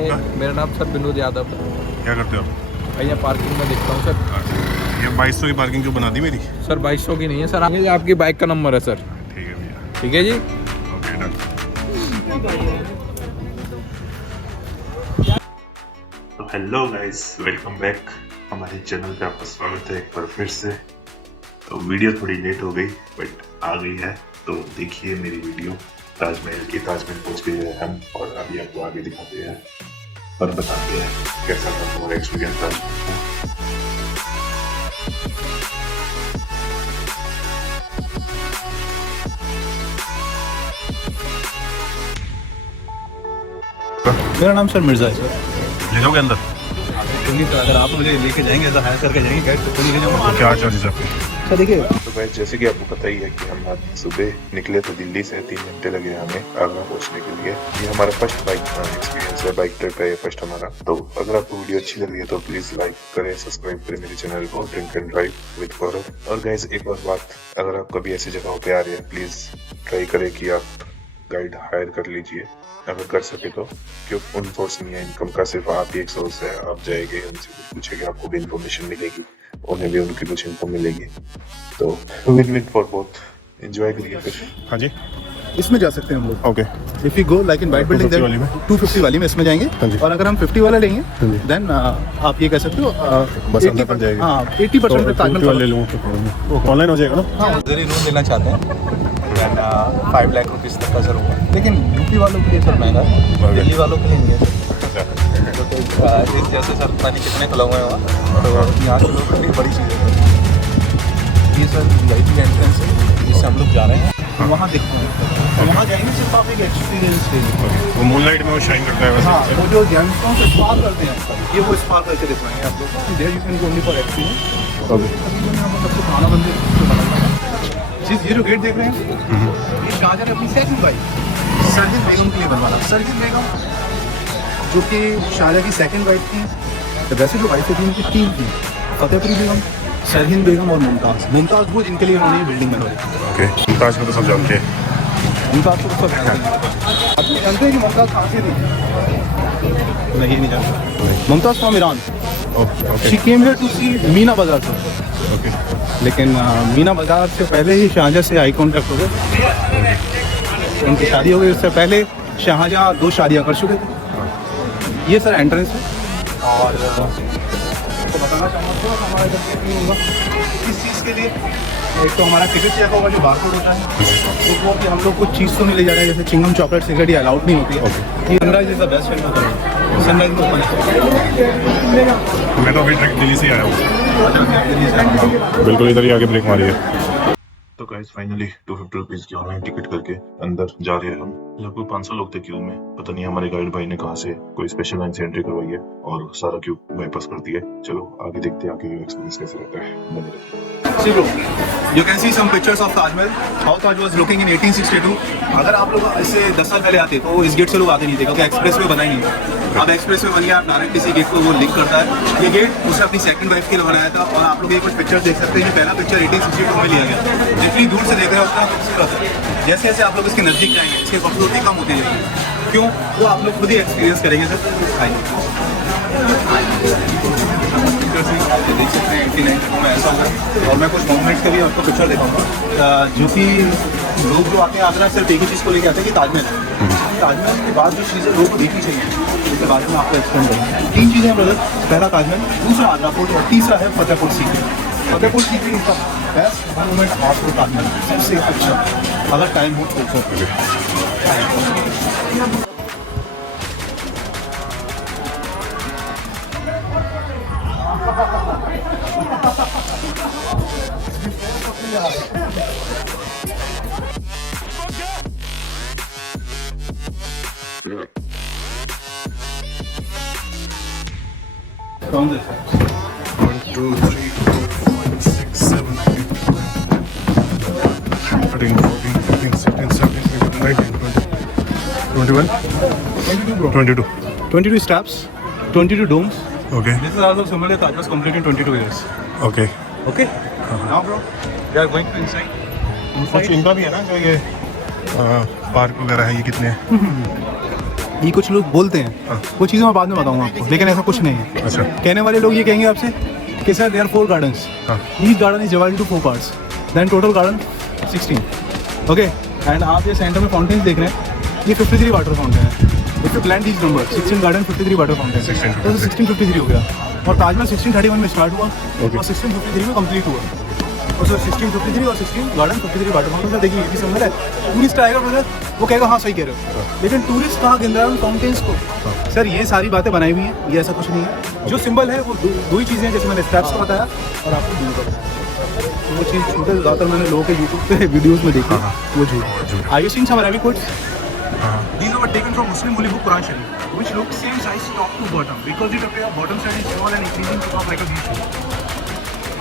आपका? मेरा नाम सर विनोद यादव है। क्या करते हो आप? भैया पार्किंग में देखता हूँ सर। ये 2200 की पार्किंग क्यों बना दी मेरी? सर 2200 की नहीं है सर, आगे आपकी बाइक का नंबर है सर। ठीक है भैया। ठीक है जी। Okay done. तो हेलो गाइस, वेलकम बैक हमारे चैनल पे। आपका स्वागत है एक बार फिर से। तो वीडियो थोड़ी लेट हो गई बट आ गई है, तो देखिए मेरी वीडियो। ताजमहल पहुंच गए हैं हम, और अभी आपको आगे दिखाते हैं और बताते हैं कैसा था हमारा एक्सपीरियंस ताजमहल का। मेरा नाम सर मिर्ज़ा है सर। ले जाओगे अंदर? क्योंकि अगर आप मुझे लेके जाएंगे ऐसा हायर करके जाएंगे गाइड तो नहीं ले जाऊंगा। तो क्या चार्जेस आपके? सर देखिए, तो गाइस जैसे कि आपको पता ही है कि हम आज सुबह निकले थे दिल्ली से। 3 घंटे लगे हमें आगरा पहुंचने के लिए। ये हमारा फर्स्ट बाइक एक्सपीरियंस है, बाइक ट्रिप है ये फर्स्ट हमारा। तो अगर आपको वीडियो अच्छी लग रही है तो प्लीज लाइक करें, सब्सक्राइब करें मेरे चैनल को ड्रिंक एंड ड्राइव विद गौरव। और गाइस एक और बात, अगर आप कभी ऐसी जगहों पे आ रहे हैं प्लीज ट्राई करें कि आप गाइड हायर कर लीजिए अगर कर सके तो, क्योंकि उन सोर्स नहीं है इनकम का, सिर्फ आप ही एक सोर्स है। आप जाएंगे उनसे कुछ पूछेंगे, आपको भी इन्फॉर्मेशन मिलेगी, उन्हें भी उनकी कुछ इन्फो मिलेगी। तो win win for both, enjoy करिए फिर। हाँ जी इसमें जा सकते हैं हम लोग। Okay. If you go like in white building 250 वाली में? 250 वाली में इसमें जाएंगे। हाँ जी। और अगर हम 50 वाला लेंगे देन आप ये कह सकते हो बस अंदर तक जाएगी। हाँ 80% तक ताजमहल ले लूँ तो ऑनलाइन हो जाएगा ना? हाँ जरी लोन लेना चाहते हैं देन 5 लाख रुपीज़ तक का सर होगा, लेकिन यूपी वालों के लिए सर महंगा है, दिल्ली वालों के लिए नहीं है सर। इस जैसे सर पता नहीं कितने खुला हुए हैं वहाँ, तो यहाँ के लोगों के लिए बड़ी चीज़ है सर। ये सर VIP एंट्रेंस है जिससे हम लोग जा रहे हैं, वहाँ देखते हैं। वहाँ जाएंगे सिर्फ आप एक एक्सपीरियंस लेंगे। वो मूनलाइट में वो शाइन करता है वैसे? हाँ वो जो जेमस्टोन से स्पार्क करते हैं ये वो स्पार्क करके दिखाएंगे आप लोग को। There you can go only for experience. Okay. सबसे पुराना मंदिर जो बना हुआ है, ये जो गेट देख रहे हैं ये शाहजहां ने अपनी सेकंड वाइफ सरहिंद बेगम के लिए बनवाना। सरहिंद बेगम जो कि शाहजहां की सेकंड वाइफ थी। तो वैसे जो वाइफ थी उनकी 3 थी, फतेहपुरी बेगम, सरहिंद बेगम और मुमताज़ वो जिनके लिए उन्होंने बिल्डिंग बनवाई। ओके। मुमताज़ को तो सब जानते हैं। मुमताज़ को सब जानते हैं। आप जानते हैं कि मुमताज़ कहाँ से थी? नहीं नहीं जानते। Mumtaz from Iran. She came here to see Meena Bazaar से। ओके। लेकिन मीना बाजार से पहले ही शाहजहां से आई कॉन्टैक्ट हो गए, उनकी शादी हो गई। उससे पहले शाहजहां 2 शादियाँ कर चुके थे। ये सर एंट्रेंस है। और तो बताना चाहूँगा हमारा जब चेकिंग होगा किस चीज़ के लिए, एक तो हमारा टिकट चेक होगा जो बारकोड होता है, तो वो कि हम लोग कुछ चीज़ तो नहीं ले जा रहे हैं, जैसे चिंगम चॉकलेट सिगरेट ये अलाउड नहीं होती है। ये sunrise is the best film होता है, सनराइज को मैं तो अभी ट्रैक दिल्ली से आया हूँ। बिल्कुल इधर ही आगे ब्रेक मारी है। तो गाइस फाइनली 250 रुपीज की ऑनलाइन टिकट करके अंदर जा रहे हैं हम। लगभग 500 लोग थे क्यू में। पता नहीं हमारे गाइड भाई ने कहाँ से कोई स्पेशल लाइन से एंट्री करवाई है और सारा क्यू बाईपास कर दिया है। चलो आगे देखते हैं आगे एक्सपीरियंस कैसे रहता है। See bro, you can see some pictures of Taj Mahal. How Taj was looking in 1862. अगर आप लोग इससे 10 साल पहले आते तो इस गेट से लोग आते नहीं थे, क्योंकि एक्सप्रेस वे बना ही नहीं था। अब एक्सप्रेस वे बन गया, आप डायरेक्ट इसी गेट को वो लिंक करता है। ये गेट उसने अपनी सेकंड वाइफ के लिए बनाया था। और आप लोग ये कुछ पिक्चर देख सकते हैं, जो पहला पिक्चर 1862 में लिया गया। जितनी दूर से देख रहे हैं उतना खूबसूरत है। जैसे जैसे आप लोग इसके नज़दीक जाएंगे इसकी खूबसूरती कम होती जाएगी। क्यों? वो आप लोग खुद ही एक्सपीरियंस करेंगे सर। देख सकते हैं 1892 में ऐसा हुआ। और मैं कुछ मोमेंट्स के भी आपको पिक्चर दिखाऊंगा, जो कि लोग जो आते हैं आगरा सिर्फ एक ही चीज़ को लेकर आते हैं कि ताजमहल। ताजमहल के बाद जो चीज़ें लोगों को देखनी चाहिए उसके बाद में आपको एक्सप्लेन करूँगा। 3 चीज़ें हैं ब्रदर, पहला ताजमहल, दूसरा आगरा फोर्ट और तीसरा है Fatehpur Sikri. Fatehpur Sikri is the best moment आपको ताजमहल सबसे अच्छा, अगर टाइम हो तो। Count this. 1, 2, 3, 4, 5, 6, 7, 8, 13, 14, 15, 16, 17, 18, 19, 20, 21? 22 bro. 22. 22 steps, 22 domes. Okay. This is also similar to Taj was completed in 22 years. Okay. Okay? Now bro, we are going to inside. कुछ इनका भी है ना जो ये पार्क वगैरह है, ये कितने हैं? ये कुछ लोग बोलते हैं, वो चीज़ें मैं बाद में बताऊंगा आपको, लेकिन ऐसा कुछ नहीं है। अच्छा। कहने वाले लोग ये कहेंगे आपसे कि sir there 4 gardens, each garden is divided to 4 parts, then total garden 16। Okay, and आप ये सेंटर में फाउंटेन्स देख रहे हैं, ये 53 वाटर फाउंटेन है। If you blend these number 16 garden 53 water fountain, तो 1653 हो गया। और ताजमहल 1631 में स्टार्ट हुआ और 1653 में कंप्लीट हुआ। और सर 1653 और 16 गार्डन 53 वाटर फाउंटेन, देखिए ये सिंबल है। टूरिस्ट आएगा ब्रदर, वो कहेगा हाँ सही कह रहे हो, लेकिन टूरिस्ट कहाँ गिन रहा है उन फाउंटेन्स को? सर ये सारी बातें बनाई हुई हैं, ये ऐसा कुछ नहीं है। जो सिंबल है वो दो ही चीज़ें हैं, जैसे मैंने स्टेप्स को बताया और आपको व्यू का बताया। वो चीज़ छोटे ज़्यादातर मैंने लोगों के यूट्यूब पे वीडियोज़ में देखी, वो झूठ। Are you seeing some Arabic quotes? These were taken from Muslim holy book Quran Sharif, which look same size top to bottom, because it appears bottom side is small and increasing to top like a V shape.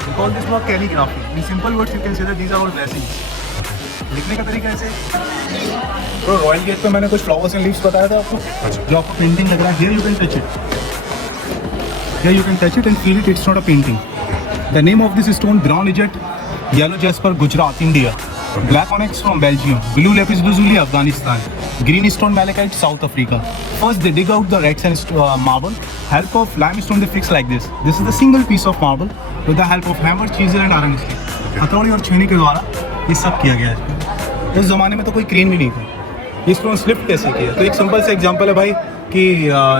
Because this was calligraphy. In simple words, you can say that these are all blessings. लिखने का तरीका ऐसे। तो royal gate पे मैंने कुछ flowers and leaves बताया था आपको, जो आपको पेंटिंग लग रहा है। Here you can touch it. Here you can touch it and feel it. It's not a painting. The name of this stone, brown jet, yellow jasper, Gujarat, India. Black onyx from Belgium. Blue lapis lazuli, Afghanistan. Green stone malachite, South Africa. First they dig out the red sandstone marble. Help of limestone they fix like this. This is the single piece of marble with the help of hammer, chisel and iron scale. हथौड़ी और छेनी के द्वारा ये सब किया गया है। उस ज़माने में तो कोई क्रेन भी नहीं था। ये स्टोन स्लिप कैसे किया? तो एक सिंपल सा एग्जांपल है भाई कि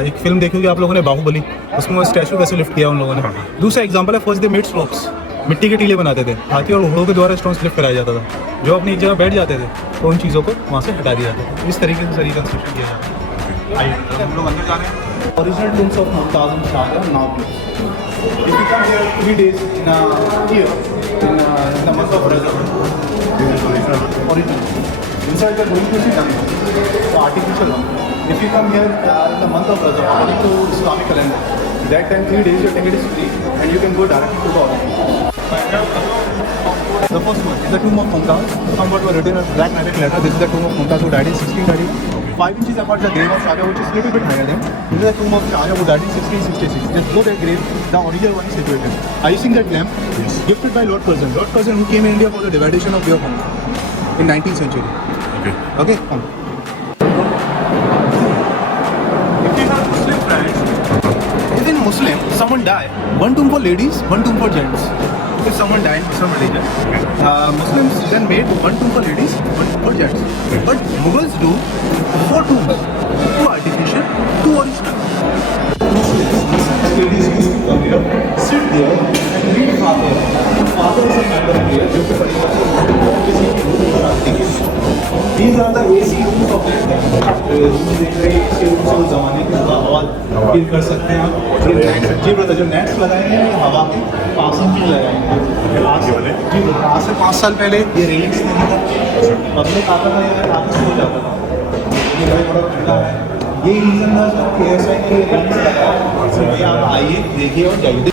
एक फिल्म देखोगे आप लोगों ने, बाहुबली, उसमें वो स्टैचू कैसे लिफ्ट किया उन लोगों ने। दूसरा एग्जांपल है, फर्स्ट दे मेड स्लोप्स, मिट्टी के टीले बनाते थे, हाथी और घोड़ों के द्वारा स्टोन स्लिप कराया जाता था। जो अपनी एक जगह बैठ जाते थे तो उन चीज़ों को वहाँ से हटा दिया जाता था। इस तरीके से सारी कंस्ट्रक्शन किया जाता है। आइए हम लोग अंदर जा रहे हैं। Original tombs of Mumtaz and Shahjahan now place. If you come here 3 days in a year, in the month of Rajab, original. Inside they are going to see Dhamma, the artificial one. If you come here in the month of Rajab, according to Islamic calendar, that time 3 days your ticket is free and you can go directly to the origin. The first one is the tomb of Mumtaz. Somewhat were written in black magic letter. This is the tomb of Mumtaz who died in 1630. 5 inches apart the grave of Shahjahan, which is little bit higher than. This is the tomb of Shahjahan who died in 1666. Just below that grave, the original one is situated. Are you seeing that lamp? Yes. Gifted by Lord Curzon. Lord Curzon, who came in India for the divination of Bay of Bengal in 19th century. Okay. Okay. Come. If you have Muslim friends, within Muslim, someone die. One tomb for ladies, one tomb for gents. If someone died in some religion, Muslims then made one tomb for ladies, one tomb for gents. But Mughals do 4 tombs, 2 artificial, 2 original. Ladies used to come here, sit there and read Fatiha. Fatiha is a matter of prayer. जो कि These are the AC rooms of that time. Rooms देख रहे हैं, AC rooms उस ज़माने की हवा feel कर सकते हैं आप। ये नेट्स, जी ब्रदर, जो नेट्स लगाए हैं ये हवा के पास में लगाए हैं। जी ब्रदर, आज से 5 साल पहले ये रेलिंग्स नहीं था, पब्लिक आता था यहाँ आके सो जाता था। ये भाई बड़ा ठंडा है, यही रीज़न था सर कि ऐसा है कि रेलिंग्स लगाया। तो भाई आप आइए, देखिए और जाइए।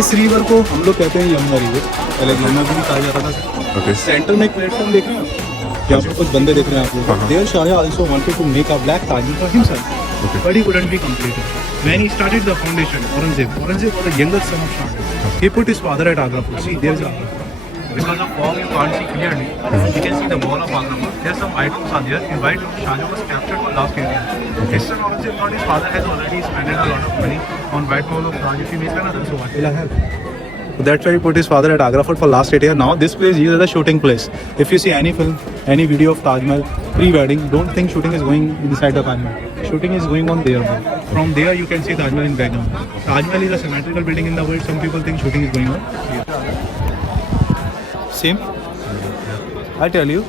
इस रिवर को हम लोग कहते हैं यमुना रिवर, पहले यमुना भी कहा जाता था। Okay. सेंटर में एक प्लेटफॉर्म देख रहे हैं, यहाँ पर कुछ बंदे देख रहे हैं आप लोग। There Shahjahan also wanted to make a black Taj for himself, but he couldn't be completed. When he started the foundation, Aurangzeb was the younger son of Shahjahan. He put his father at Agra Fort. See, there's Agra Fort. Because of fog, you can't see clearly. You can see the wall of Agra Fort. There's some items are there. In white room, Shahjahan was captured for last area. His son Aurangzeb thought his father has already spent a lot of money on white wall of Raj. If he makes another, so what will I have? So that's why he put his father at Agra Fort for last 8 years. Now this place is the shooting place. If you see any film, any video of Taj Mahal pre-wedding, don't think shooting is going inside the Taj Mahal. Shooting is going on there. From there you can see Taj Mahal in background. Taj Mahal is a symmetrical building in the world. Some people think shooting is going on here. Same. I tell you,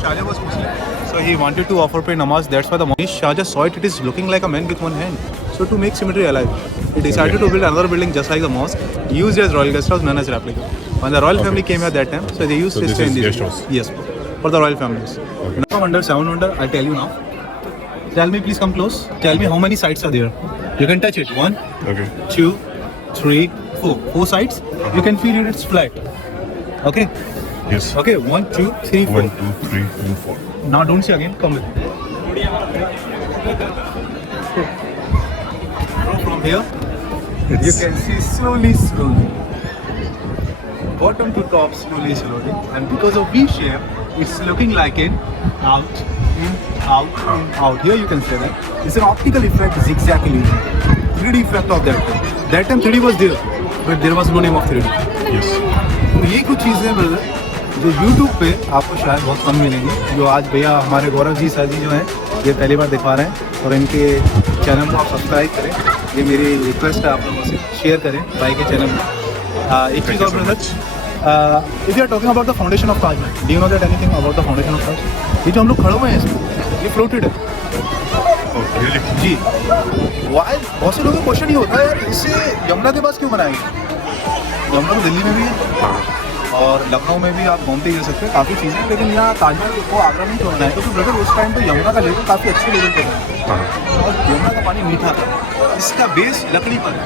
Shahjahan was Muslim, so he wanted to offer pray namaz. That's why the Shahjahan saw it. It is looking like a man with one hand. So to make symmetry alive, he decided to build another building just like the mosque, used as royal guest house, known as replica. When the royal family came here that time, so they used to stay in this guest house. Yes, for the royal families. Now come under 7 wonder. I'll tell you now. Tell me, please come close. Tell me how many sides are there. You can touch it. 1, Okay. 2, 3, 4. 4 sides. You can feel it. It's flat. Okay. Yes. Okay. 1, 2, 3, 4. 1, 2, 3, and 4. Now don't say again. Come with me. From here, you can see slowly, bottom to top, slowly, and because of V shape, it's looking like an out, in, out, in, out. Here you can see that it's an optical effect, zigzag illusion, 3D effect of that. That time 3D was there, but there was no name of 3D. Yes. तो ये कुछ चीज़ें brother जो YouTube पे आपको शायद बहुत कम मिलेंगी, जो आज भैया हमारे गौरव जी सर जी जो हैं ये पहली बार दिखा रहे हैं, और इनके चैनल को आप सब्सक्राइब करें, ये मेरी रिक्वेस्ट है आप लोगों से, शेयर करें भाई के चैनल में। एक चीज़ और brother, if you are talking about the foundation of Taj Mahal, do you know that anything about the foundation of Taj? ये जो हम लोग खड़े हुए हैं इसमें, ये फ्लोटेड है जी। वाई बहुत से लोगों को क्वेश्चन ये होता है यार इससे यमुना के पास क्यों बनाएंगे? यमुना तो दिल्ली में भी है और लखनऊ में भी आप घूमते ही सकते हैं, काफ़ी चीज़ें, लेकिन यहाँ ताजमहल को आगरा नहीं छोड़ना है क्योंकि ब्रदर उस टाइम पे यमुना का लेवल काफ़ी अच्छे लेवल पे था और यमुना का पानी मीठा था। इसका बेस लकड़ी पर है।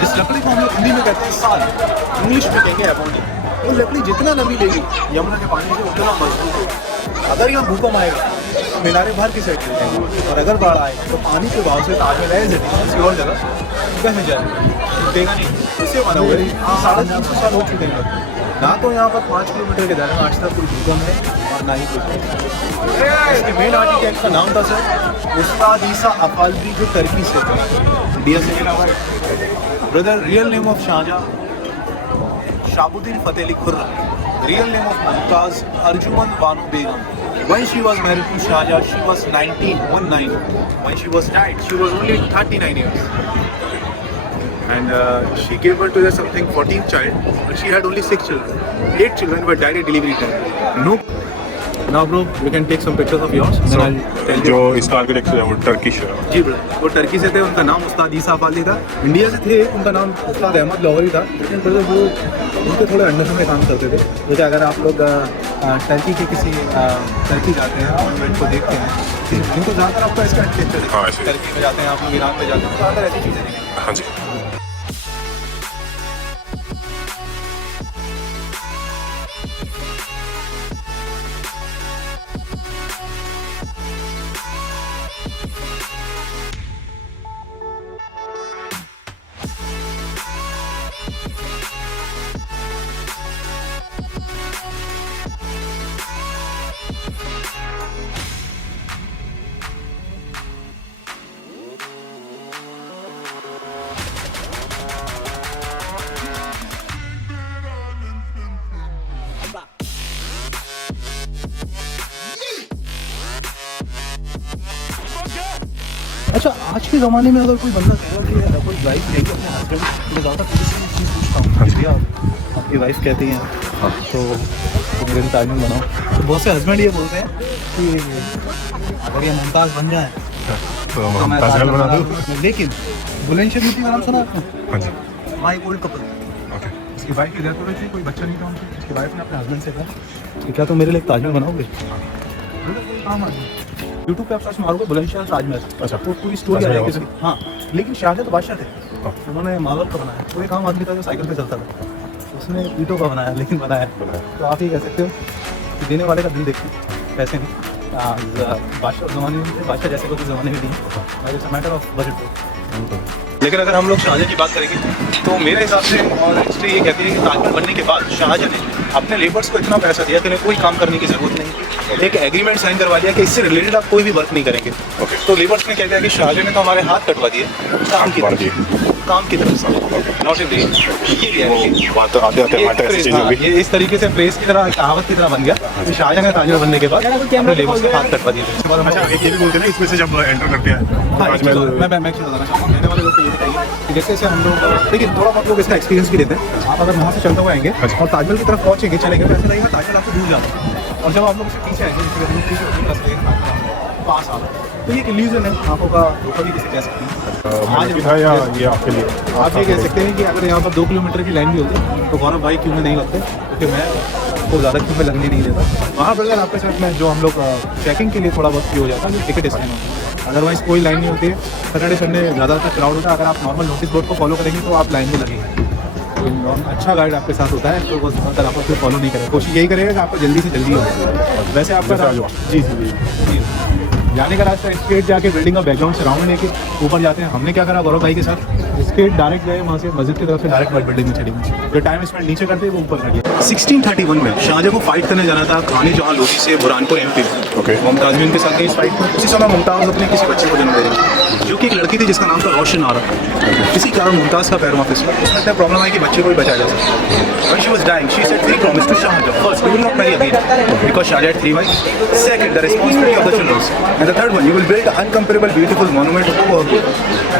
जिस लकड़ी को हम लोग हिंदी में कहते हैं साल, इंग्लिश में कहेंगे एबोनी। वो लकड़ी जितना नमी लेगी यमुना के पानी से उतना मजबूत होगा। अगर यहाँ भूकंप आएगा तो मीनारें बाहर की साइड चल जाएंगी, और अगर बाढ़ आए तो पानी के बहाव से ताजमहल है किसी और जगह बह जाएगा, टूटेगा नहीं। इससे बना हुआ है 350 साल हो चुके हैं ना, तो यहाँ पर 5 किलोमीटर के दायरे में आज तक कोई भूकंप है और ना ही कुछ। इसके मेन आर्किटेक्ट का नाम था सर उस्ताद ईसा अफाल्वी, जो टर्की से था, इंडिया से मिला हुआ है। Brother real name of Shahjahan Shabuddin Fateh Ali Khurram, real name of Mumtaz Arjumand Bano Begum. When she was married to Shah Jahan, she was 1919. When she was died, she was only 39 years. And she gave birth to something 14th child, but she had only 6 children. 8 children were died at delivery time. No. Now bro, we can take some pictures of yours. So, I'll tell you. जो इसका architect है वो Turkish है। जी brother, वो Turkey से थे, उनका नाम उस्ताद ईसा अफाल्वी था। इंडिया से थे, उनका नाम उस्ताद अहमद लाहौरी था, लेकिन ब्रदर वो उनके थोड़े अंडर में काम करते थे। जैसे अगर आप लोग टर्की के किसी टर्की जाते हैं मोनुमेंट को देखते हैं, जिनको ज़्यादातर आपको इसका आर्किटेक्चर टर्की में जाते हैं, आप लोग ईरान में जाते हैं, ज़्यादातर ऐसी चीज़ें नहीं। हाँ जी। अच्छा, आज के ज़माने में अगर कोई बंदा कहेगा कि यार कोई वाइफ लेके अपने हस्बैंड, मैं ज़्यादा चीज़ पूछता हूँ भैया आपकी वाइफ कहती हैं तो मेरे लिए ताजमहल बनाओ, तो बहुत से हस्बैंड ये बोलते हैं कि अगर ये मुमताज़ बन जाए तो हम ताजमहल बना दूँ। लेकिन बुलंदशहर यूपी का नाम सुना आपने? हाँ जी। My old couple, okay. उसकी वाइफ की डेथ हो रही थी, कोई बच्चा नहीं था उनका। उसकी वाइफ ने अपने हस्बैंड से कहा कि क्या तुम मेरे लिए एक ताजमहल बनाओगे? काम आ गया। यूट्यूब पे आप सर्च मारोगे बुलंदशहर ताजमहल, अच्छा तो पूरी स्टोरी आ जाएगी। हाँ, लेकिन शाहजहां तो बादशाह थे, उन्होंने मार्बल का बनाया। कोई काम आदमी था जो साइकिल पे चलता था, उसने ईंटों का बनाया, लेकिन बनाया। तो आप ये कह सकते हो कि देने वाले का दिल देखते, पैसे नहीं। बादशाह ज़माने में थे, बादशाह जैसे कोई ज़माने में नहीं, it's a matter of budget. लेकिन अगर हम लोग शाहजहां की बात करेंगे तो मेरे हिसाब से, और हिस्ट्री ये कहती है कि ताजमहल बनने के बाद शाहजहां ने अपने लेबर्स को इतना पैसा दिया कि उन्हें कोई काम करने की ज़रूरत नहीं, एक एग्रीमेंट साइन करवा दिया कि इससे रिलेटेड आप कोई भी वर्क नहीं करेंगे। तो लेबर्स ने कह दिया कि शाहजहां ने तो हमारे हाथ कटवा दिए काम की तरफ से, नॉट ए ब्रेन। ये इस तरीके से प्रेस की तरह, कहावत की तरह बन गया कि शाहजहां ने ताजमहल बनने के बाद अपने लेबर्स के हाथ कटवा दिए। अच्छा, ये भी बोलते हैं ना इसमें से जब एंटर करते हैं ताजमहल। मैं बताना चाहूँगा, मैंने वाले लोग को ये बताइए कि जैसे हम लोग, लेकिन थोड़ा बहुत लोग इसका एक्सपीरियंस भी लेते हैं। आप अगर वहाँ से चलते हुए आएंगे और ताजमहल की तरफ पहुँचेंगे, चलेंगे, तो ऐसा लगेगा ताजमहल आपको दूर जाता है, और जब आप लोग उससे पीछे आएंगे पास आ रहा है, तो ये इल्यूजन है, आंखों का धोखा भी किसे कह सकते हैं। आज दिखाया ये आपके लिए, आप ये कह सकते हैं कि अगर यहाँ पर 2 किलोमीटर की लाइन भी होती तो गौरव भाई क्यों नहीं लगते, क्योंकि मैं को ज़्यादा क्यों में लगने नहीं देता। वहाँ पर अगर आपके साथ में जो हम लोग चेकिंग के लिए थोड़ा बहुत हो जाता है, जो टिकट स्कैन होता है, अदरवाइज़ कोई लाइन नहीं होती है। सैटरडे संडे ज़्यादातर क्राउड होता है। अगर आप नॉर्मल नोटिस बोर्ड को फॉलो करेंगे तो आप लाइन में लगेंगे। अच्छा गाइड आपके साथ होता है तो वो ज़्यादातर आपको फिर फॉलो नहीं करेगा, कोशिश यही करेगा कि आपको जल्दी से जल्दी हो। वैसे आपका जी जी जी जाने का रास्ता स्ट्रेट जाके बिल्डिंग का बैकग्राउंड से राउंड लेके ऊपर जाते हैं। हमने क्या करा गौरव भाई के साथ, स्ट्रेट डायरेक्ट गए वहाँ से मस्जिद की तरफ से डायरेक्ट वाइट बिल्डिंग में चले गए। जो टाइम स्पेंड नीचे करते वो ऊपर कर दिया। 1631 में शाहजहाँ को फाइट करने जाना था खानी जहाँ लोधी से बुरहानपुर MP। ओके। मुमताज़ भी उनके साथ गई इस फाइट में। उसी समय मुमताज़ अपने किसी बच्चे को जन्म दे रही जो कि एक लड़की थी जिसका नाम था रोशन आरा। इसी कारण मुमताज़ का पैरों फिसला, उसमें इतना प्रॉब्लम आई कि बच्चे को भी बचाया जा सके। When she was dying, she said 3 promises to Shahjahan. First, we will not marry again because Shahjahan had 3 wives. Second, the responsibility of the children. And the third one, you will build an incomparable, beautiful monument to her grave.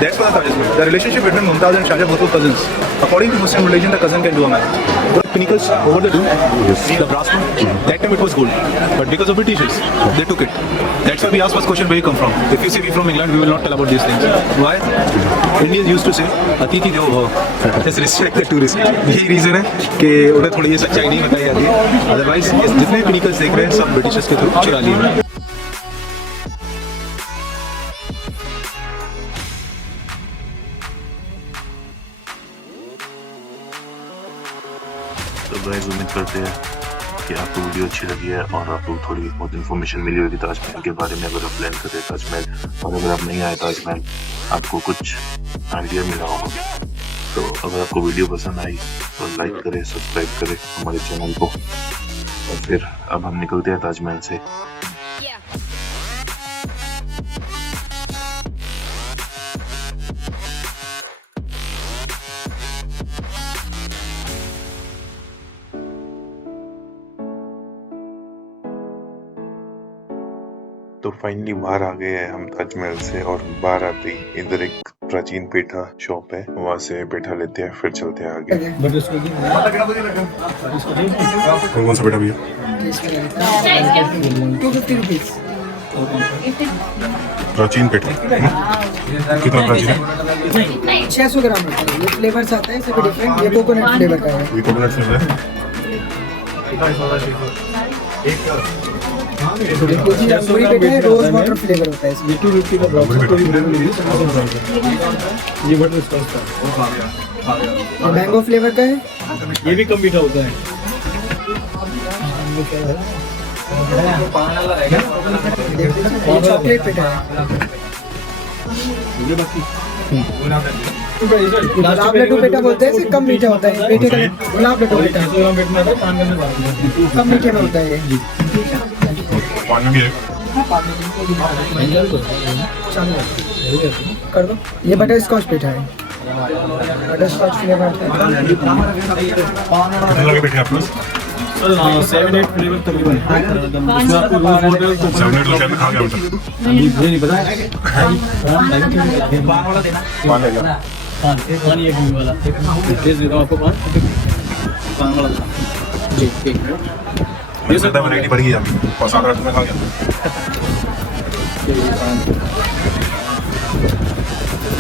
That's what the Taj is built. The relationship between Mumtaz and Shahjahan both were cousins. According to Muslim religion, the cousin can do a marriage. The pinnacles over the dome, the brass one, that time it was gold. But because of Britishers, they took it. That's why we asked first question, where you come from? If you say we from England, we will not tell about these things. Why? Indians used to say, Atithi Devo Bhava. Let's respect the tourist. यही reason है कि उन्हें थोड़ी ये सच्चाई नहीं बताई जाती है। अदरवाइज जितने पिनिकल्स देख रहे हैं सब ब्रिटिशर्स के थ्रू चुरा लिए हैं। तो गाइस उम्मीद करते हैं कि आपको वीडियो अच्छी लगी है और आपको थोड़ी बहुत इन्फॉर्मेशन मिली होगी ताजमहल के बारे में। अगर आप प्लान करें ताजमहल और अगर आप नहीं आए ताजमहल, आपको कुछ आइडिया मिला होगा। तो अगर आपको वीडियो पसंद आई तो लाइक करें, सब्सक्राइब करें हमारे चैनल को। और फिर अब हम निकलते हैं ताजमहल से। तो फाइनली बाहर आ गए हैं हम ताजमहल से, और बाहर आते ही इधर एक प्राचीन पेठा शॉप है, वहाँ से पेठा लेते हैं फिर चलते हैं आगे। कौन सा पेठा भैया? 250 रुपीज। प्राचीन पेठा कितना प्राचीन है? 600 ग्राम रहता है। ये फ्लेवर्स आता है सभी डिफरेंट। ये कोकोनट फ्लेवर का है। ये कोकोनट फ्लेवर है। पूरी पेठा है, रोज वाटर फ्लेवर होता है इसमें। ये बटर स्कॉच का और मैंगो फ्लेवर का है। ये भी कम मीठा होता है। ये चॉकलेट पेठा है। गुलाब लड्डू पेठा बोलते हैं, इसे कम मीठा होता है। पेठे का गुलाब लड्डू पेठा कम मीठे में होता है। ये पान में भी है। कर दो। ये बटर स्कॉच पेठा है। बटर स्कॉच फ्लेवर कितने लगे पेठे आपके पास? 7-8 फ्लेवर तकरीबन है। उसमें आपको रोज वाटर 7 लोग क्या खा गया मतलब? नहीं पता पान है क्या? पानी एक वाला टेस्ट देता हूँ आपको। पान वाला जी ठीक है। ये सकता वैरायटी बढ़ गई आपकी, और 7-8 में खा गया।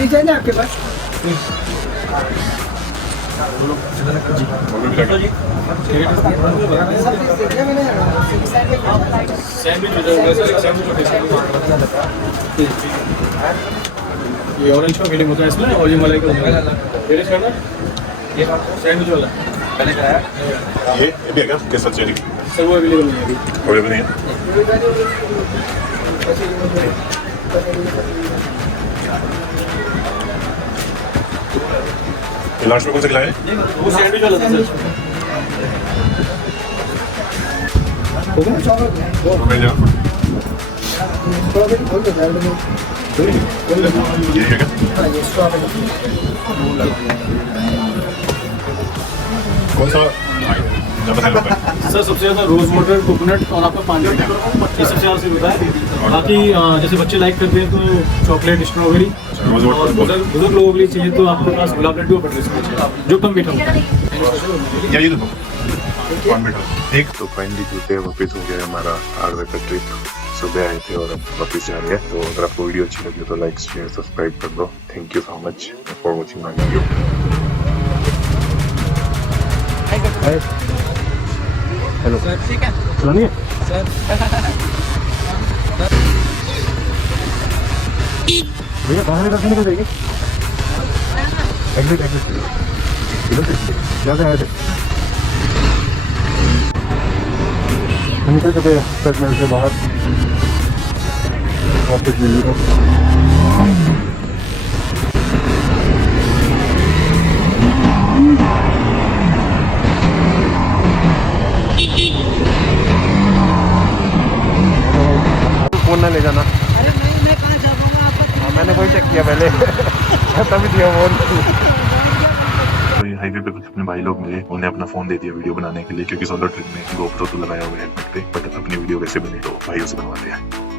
है ना आपके पास? सैंडविच हो जाएगा सर। ये ऑरेंज का फीलिंग होता है इसमें, और ये मलाई का होता है। टेस्ट करना ये सैंडविच वाला पहले कराया। ये भी है क्या? किस सच है? सर वो अवेलेबल नहीं है अभी। अवेलेबल नहीं है। लास्ट में कौन सा खिलाया? वो सैंडविच वाला था सर। मिल जाओ। ये है क्या? कौन सा ज़्यादा सेल होता है? सर सबसे ज़्यादा रोज वाटर, कोकोनट और आपका पानी ये सबसे ज़्यादा सेल होता है। बाकी जैसे बच्चे लाइक करते हैं तो चॉकलेट, स्ट्रॉबेरी, रोज और वाटर बुजुर्ग लोगों के लिए चाहिए तो आपके पास गुलाब लड्डू और बटर स्कॉच जो कम मीठा होता है। या ये देखो पान पेठा एक। तो फाइनली चलते हैं, वापस हो गया हमारा आगरा का ट्रिप। सुबह आए थे और अब वापस जा रहे हैं। तो अगर आपको वीडियो अच्छी लगी तो लाइक, शेयर, सब्सक्राइब कर दो। Thank you so much for watching my video. Hello ठीक है सुनिए सर। भैया बाहर निकल जाएगी। एग्जिट इधर से क्या आए थे? निकल चुके ताजमहल से बाहर। वापस ले लो। फोन ना ले जाना। अरे नहीं, मैं कहाँ जा पाऊंगा आपका? मैंने वही चेक किया पहले तभी दिया फोन। तो ये हाईवे पे कुछ अपने भाई लोग मिले, उन्हें अपना फोन दे दिया वीडियो बनाने के लिए, क्योंकि सोलो ट्रिप में GoPro तो लगाया हुआ है हेलमेट पे, बट अपनी वीडियो कैसे बने तो भाई उसे बनवाते हैं।